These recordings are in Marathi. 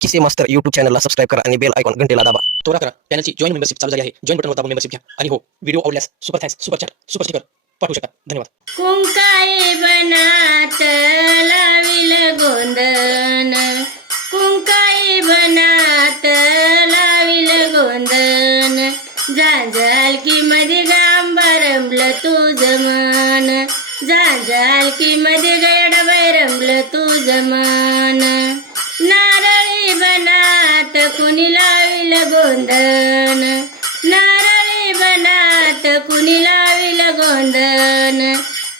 किसे मास्टर युट्यूब चॅनलला सबस्क्राईब करा आणि बेल आयकॉन घंटेला दाबा. त्वरा करा. चॅनलची जॉईन मेंबरशिप चालू झाली आहे. जॉईन बटनवर दाबून मेंबरशिप घ्या. आणि हो व्हिडिओ आवडल्यास super thanks super chat super sticker पाठवू शकता. धन्यवाद. कुंकाई बनात लाविल गोंदन कुंकाई बनात लाविल गोंदन जांजाल की मध्ये गांबारंबल तुझ मन. जांजाल की मध्ये गड बैरंबल तुझ मन. नारळी बनात कुणी लाविल गोंधन? नारळी बनात कुणी लाविल गोंधन?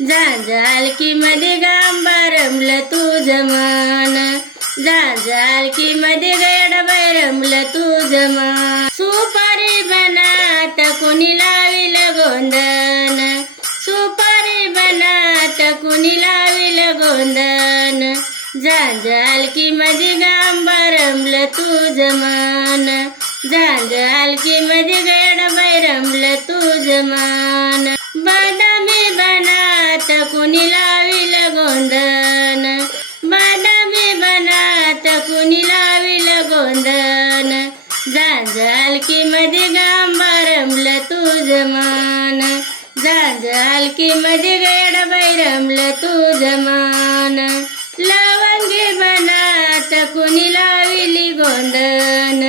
जांजाल की मध्ये गांबारमल तुझ मन. जांजाल की मध्ये गड बैरमल तुझ मन. सुपारी बनात कुणी लाविल गोंधन? सुपारी बनात कुणी लाविल गोंधन? झांझाल की मध्ये गांबारमल तुझ मन. झांझाल की मध्ये गड बैरमल तुझ मन. बदामी बनात कुणी लाविल गोंदन. बदामी बनात कुणी लाविल गोंदन. झांझाल की मध्ये गांबारमल तुझ मन. झांझाल की मध्ये गड बैरमल तुझ मन. लवंगी बनात कुणी लाविली गोंदन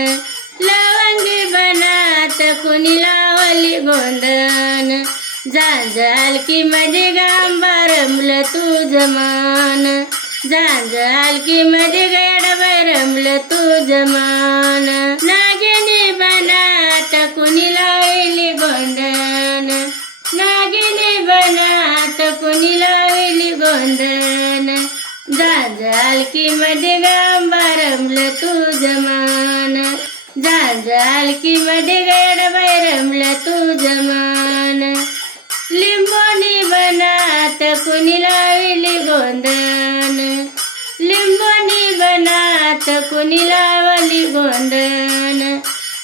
लवंगी बनात कुणी लावली गोंदन जांजाल की मध्ये गांबारमल तुझ मान. जांजाल की मध्ये गड बैरमल तुझ मान. नागिनी बनात कुणी लाव जांजाल की मध्ये गांबारमल तुझ मान जांजाल की मध्ये गड बैरमल तुझ मान लिंबोनी बनात कुणी लाविली गोंदन लिंबोनी बनात कुणी लावली गोंदन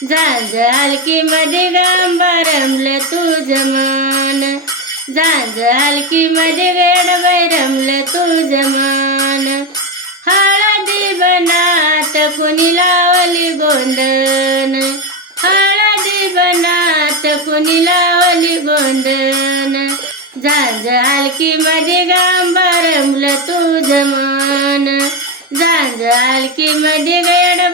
जांजाल की मध्ये गांबारमल तुझ मान झांज की मध्ये गड बैरमल तुझ मान हळदी बनात कुणी लावली गोंदन हळदी बनात कुणी लावली गोंदन जांजाल की मध्ये गांबारमल तुझ मान जांजाल की मध्ये गड